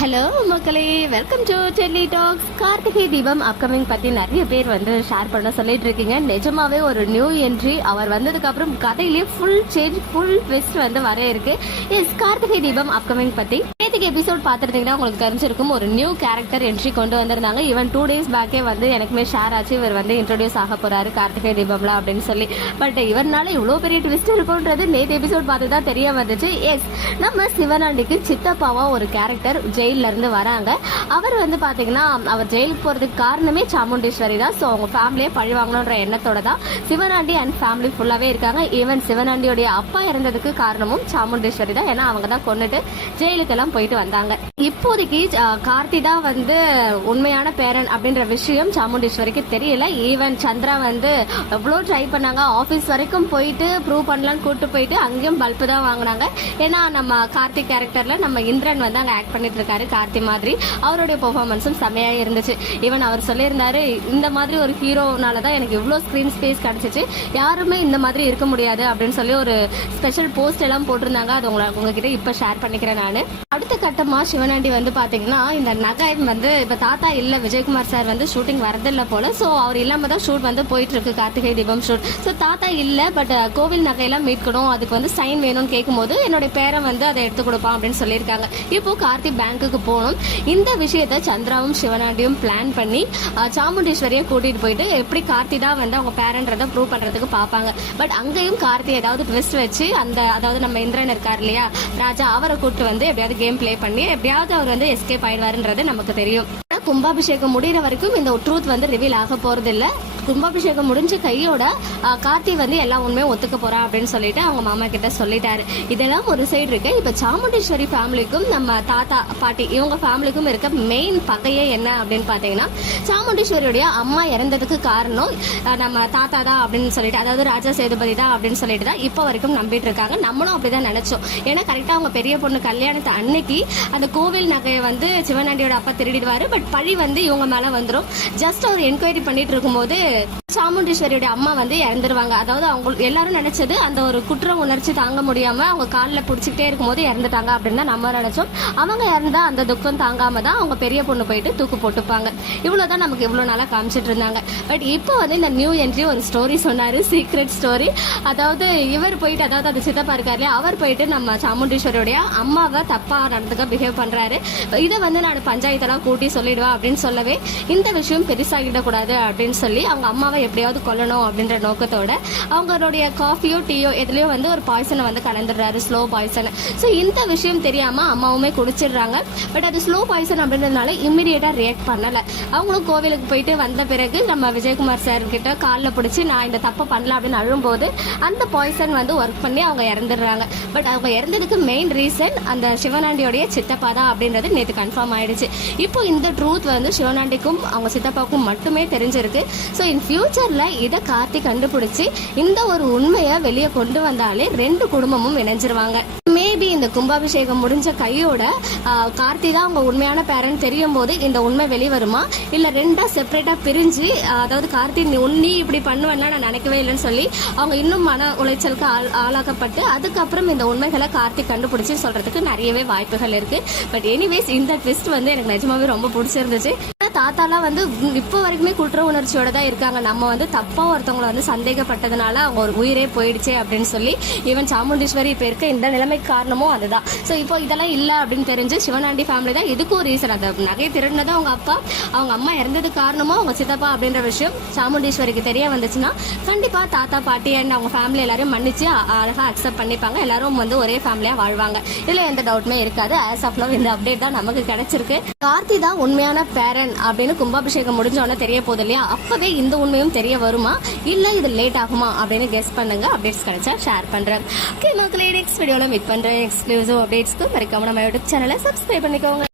Hello மக்களே, welcome to Delhi talks. Karthigai Deepam upcoming பத்தி நிறைய பேர் ஷேர் பண்ண சொல்லிட்டு இருக்கீங்க. நிஜமாவே ஒரு நியூ என்ட்ரி அவர் வந்ததுக்கு அப்புறம் கதையிலேயே ஃபுல் சேஞ்ச், ஃபுல் ட்விஸ்ட் வர இருக்கு. எஸ், கார்த்திகை தீபம் அப்கமிங் பத்தி நேற்றுக்கு எபிசோட் பார்த்துருந்தீங்கன்னா உங்களுக்கு தெரிஞ்சிருக்கும். ஒரு நியூ கேரக்டர் என்ட்ரி கொண்டு வந்திருந்தாங்க. ஈவன் 2 days பேக்கே எனக்குமே ஷேர் ஆச்சு, இவர் இன்ட்ரோடியூஸ் ஆக போறாரு கார்த்திகை தீபம்ல அப்படின்னு சொல்லி. பட் இவர்னால இவ்வளவு பெரிய ட்விஸ்ட் இருக்கும்ன்றது நேற்று எபிசோட் பார்த்து தான் தெரிய வந்துச்சு. எஸ், நம்ம சிவனாண்டிக்கு சித்தப்பாவா ஒரு கேரக்டர் ஜெயில இருந்து வராங்க. அவர் பாத்தீங்கன்னா அவர் ஜெயிலுக்கு போறதுக்கு காரணமே சாமுண்டீஸ்வரி தான். சோ அவங்க ஃபேமிலியை பழி வாங்கணும்ன்ற எண்ணத்தோட தான் சிவனாண்டி அண்ட் ஃபேமிலி ஃபுல்லாவே இருக்காங்க. ஈவன் சிவனாண்டியோடைய அப்பா இறந்ததுக்கு காரணமும் சாமுண்டீஸ்வரி தான். ஏன்னா அவங்க தான் கொண்டுட்டு ஜெயிலுக்கு எல்லாம் போயிட்டு வந்தாங்க. இப்போதைக்கு கார்த்தி தான் உண்மையான பேரன் அப்படின்ற விஷயம் சாமுண்டீஸ்வரிக்கு தெரியல. ஈவன் சந்திரா எவ்வளவு ட்ரை பண்ணாங்க, ஆபீஸ் வரைக்கும் போயிட்டு ப்ரூவ் பண்ணலான்னு கூட்டு போயிட்டு அங்கேயும் பல்ப் தான் வாங்கினாங்க. ஏன்னா நம்ம கார்த்திக் கேரக்டர்ல நம்ம இந்திரன் அங்க ஆக்ட் பண்ணிட்டு இருக்காரு கார்த்தி மாதிரி. அவருடைய பெர்ஃபார்மன்ஸும் செம்மையா இருந்துச்சு. ஈவன் அவர் சொல்லியிருந்தாரு, இந்த மாதிரி ஒரு ஹீரோனாலதான் எனக்கு இவ்வளவு ஸ்கிரீன் ஸ்பேஸ் கிடைச்சிச்சு, யாருமே இந்த மாதிரி இருக்க முடியாது அப்படின்னு சொல்லி ஒரு ஸ்பெஷல் போஸ்ட் எல்லாம் போட்டிருந்தாங்க. அது உங்ககிட்ட இப்ப ஷேர் பண்ணிக்கிறேன் நானு. அடுத்த கட்டமா சிவனாண்டி பாத்தீங்கன்னா இந்த நகை இப்ப தாத்தா இல்ல, விஜயகுமார் சார் ஷூட்டிங் வரதில்ல போல. சோ அவர் இல்லாம தான் ஷூட் போயிட்டு இருக்கு, கார்த்திகை தீபம் ஷூட். சோ தாத்தா இல்ல, பட் கோவில் நகையெல்லாம் மீட்கணும், அதுக்கு சைன் வேணும்னு கேட்கும் போது என்னுடைய பேரை அதை எடுத்து கொடுப்பான் அப்படின்னு சொல்லியிருக்காங்க. இப்போ கார்த்தி பேங்க்குக்கு போகணும். இந்த விஷயத்த சந்திராவும் சிவனாண்டியும் பிளான் பண்ணி சாமுண்டீஸ்வரியும் கூட்டிட்டு போயிட்டு எப்படி கார்த்தி தான் அவங்க பேரன்றதை ப்ரூவ் பண்றதுக்கு பாப்பாங்க. பட் அங்கேயும் கார்த்தி ஏதாவது ட்விஸ்ட் வச்சு அதாவது நம்ம இந்திரன் இருக்கார் இல்லையா ராஜா, அவரை கூப்பிட்டு எப்படியாவது கேம் பிளே பண்ணி எப்படியாவது அவர் எஸ்கேப் ஆயிடுவாருன்றது நமக்கு தெரியும். கும்பாபிஷேகம் முடிகிற வரைக்கும் இந்த ட்ரூத் ரிவீல் ஆக போறது இல்ல. கும்பாபிஷேகம் முடிஞ்ச கையோட கார்த்தி எல்லா உண்மையும் ஒத்துக்க போறா அப்படின்னு சொல்லிட்டு அவங்க மாமா கிட்ட சொல்லிட்டாரு. இதெல்லாம் ஒரு சைடு இருக்கு. இப்ப சாமுண்டீஸ்வரி ஃபேமிலிக்கும் நம்ம தாத்தா பாட்டி இவங்க ஃபேமிலிக்கும் இருக்க மெயின் பகையே என்ன அப்படின்னு பாத்தீங்கன்னா, சாமுண்டீஸ்வரியுடைய அம்மா இறந்ததுக்கு காரணம் நம்ம தாத்தா தான் அப்படின்னு சொல்லிட்டு, அதாவது ராஜா சேதுபதி தான் அப்படின்னு சொல்லிட்டு தான் இப்ப வரைக்கும் நம்பிட்டு இருக்காங்க. நம்மளும் அப்படிதான் நினைச்சோம். ஏன்னா கரெக்டா அவங்க பெரிய பொண்ணு கல்யாணத்தை அன்னைக்கு அந்த கோவில் நகையை சிவனாண்டியோட அப்பா திருடிடுவாரு. பட் பழி இவங்க மேல வந்துரும். ஜஸ்ட் ஒரு என்கொயரி பண்ணிட்டு இருக்கும்போது சாமுண்டீஸ்வரியோட அம்மா இறந்துருவாங்க. அதாவது அவங்க எல்லாரும் நினைச்சது அந்த ஒரு குற்ற உணர்ச்சி தாங்க முடியாம அவங்க காலில் பிடிச்சிக்கிட்டே இருக்கும்போது இறந்துட்டாங்க அப்படின்னு தான் நம்ம நினைச்சோம். அவங்க இறந்தா அந்த துக்கம் தாங்காம தான் அவங்க பெரிய பொண்ணு போயிட்டு தூக்கு போட்டுப்பாங்க. இவ்வளவுதான் நமக்கு இவ்வளவு நாளா காமிச்சிட்டு இருந்தாங்க. பட் இப்போ இந்த நியூ என்ட்ரி ஒரு ஸ்டோரி சொன்னாரு, சீக்ரெட் ஸ்டோரி. அதாவது இவர் போயிட்டு, அதாவது அந்த சித்தப்பா இருக்காரு, அவர் போயிட்டு நம்ம சாமுண்டீஸ்வரியோடைய அம்மாவை தப்பா நடந்துக்க பிஹேவ் பண்றாரு. இதை நான் பஞ்சாயத்தெல்லாம் கூட்டி சொல்லிடுவா அப்படின்னு சொல்லவே இந்த விஷயம் பெருசாகிட கூடாது அப்படின்னு சொல்லி அவங்க அம்மாவை எப்படியாவது கொல்லணும் அப்படின்ற நோக்கத்தோட அவங்களுடைய காஃபியோ டீயோ எதுலயோ ஒரு பாய்சனை கலந்துடுறாரு, ஸ்லோ பாய்சன். ஸோ இந்த விஷயம் தெரியாம அம்மாவுமே குடிச்சிடுறாங்க. பட் அது ஸ்லோ பாய்சன் அப்படின்றதுனால இம்மிடியேட்டா ரியாக்ட் பண்ணல. அவங்களும் கோவிலுக்கு போயிட்டு வந்த பிறகு நம்ம விஜயகுமார் சார் கிட்ட காலில் பிடிச்சி நான் இந்த தப்பை பண்ணல அப்படின்னு அழும்போது அந்த பாய்சன் ஒர்க் பண்ணி அவங்க இறந்துடுறாங்க. பட் அவங்க இறந்ததுக்கு மெயின் ரீசன் அந்த சிவனாண்டியோடைய சித்தப்பா தான் அப்படின்றது நேற்று கன்ஃபார்ம் ஆயிடுச்சு. இப்போ இந்த ட்ரூத் சிவனாண்டிக்கும் அவங்க சித்தப்பாவுக்கும் மட்டுமே தெரிஞ்சிருக்கு. ஸோ இன் ஃபியூச்சர்ல இதை கார்த்தி கண்டுபிடிச்சு இந்த ஒரு உண்மையை வெளியே கொண்டு வந்தாலே 2 குடும்பமும் இணைஞ்சிருவாங்க. மேபி இந்த கும்பாபிஷேகம் முடிஞ்ச கையோட கார்த்தி தான் அவங்க உண்மையான பேரண்ட் தெரியும் போது இந்த உண்மை வெளிவருமா, இல்ல 2 செப்பரேட்டா பிரிஞ்சு, அதாவது கார்த்தி நீ இப்படி பண்ணுவேன்னா நான் நினைக்கவே இல்லைன்னு சொல்லி அவங்க இன்னும் மன உளைச்சலுக்கு ஆளாக்கப்பட்டு அதுக்கப்புறம் இந்த உண்மைகளை கார்த்தி கண்டுபிடிச்சு சொல்றதுக்கு நிறையவே வாய்ப்புகள் இருக்கு. பட் எனிவேஸ் இந்த ட்விஸ்ட் எனக்கு நிஜமாவே ரொம்ப பிடிச்சிருந்துச்சு. தாத்தாலாம் இப்போ வரைக்குமே குற்ற உணர்ச்சியோட தான் இருக்காங்க. நம்ம தப்பா ஒருத்தவங்களை சந்தேகப்பட்டதுனால அவங்க ஒரு உயிரே போயிடுச்சு அப்படின்னு சொல்லி. ஈவன் சாமுண்டீஸ்வரி இப்ப இருக்க இந்த நிலைமைக்கு காரணமும் அதுதான். ஸோ இப்போ இதெல்லாம் இல்லை அப்படின்னு தெரிஞ்சு சிவனாண்டி ஃபேமிலி தான் இதுக்கும் ரீசன். அந்த நகை திருடினதும் அவங்க அப்பா, அவங்க அம்மா இறந்ததுக்கு காரணமும் அவங்க சித்தப்பா அப்படின்ற விஷயம் சாமுண்டீஸ்வரிக்கு தெரிய வந்துச்சுன்னா கண்டிப்பா தாத்தா பாட்டி அண்ட் அவங்க ஃபேமிலி எல்லாரும் மன்னிச்சு அழகா அக்செப்ட் பண்ணிப்பாங்க. எல்லாரும் ஒரே ஃபேமிலியா வாழ்வாங்க. இதுல எந்த டவுட்டுமே இருக்காது. ஆஸ் ஆஃப் நவ் இந்த அப்டேட் தான் நமக்கு கிடைச்சிருக்கு. கார்த்தி தான் உண்மையான பேரன் அப்படின்னு கும்பாபிஷேகம் முடிஞ்சோன்னா தெரிய போகுது இல்லையா, அப்பவே இந்த உண்மையும் தெரிய வருமா இல்ல இது லேட் ஆகுமா அப்படின்னு கெஸ் பண்ணுங்க. அப்டேட்ஸ் கிடைச்சா ஷேர் பண்றேன். ஓகே மக்களே, நெக்ஸ்ட் வீடியோல மீட் பண்றேன். எக்ஸ்க்ளூசிவ் அப்டேட்ஸ்க்கு மறக்காம நம்ம யூடியூப் சேனலை சப்ஸ்கிரைப் பண்ணிக்கோங்க.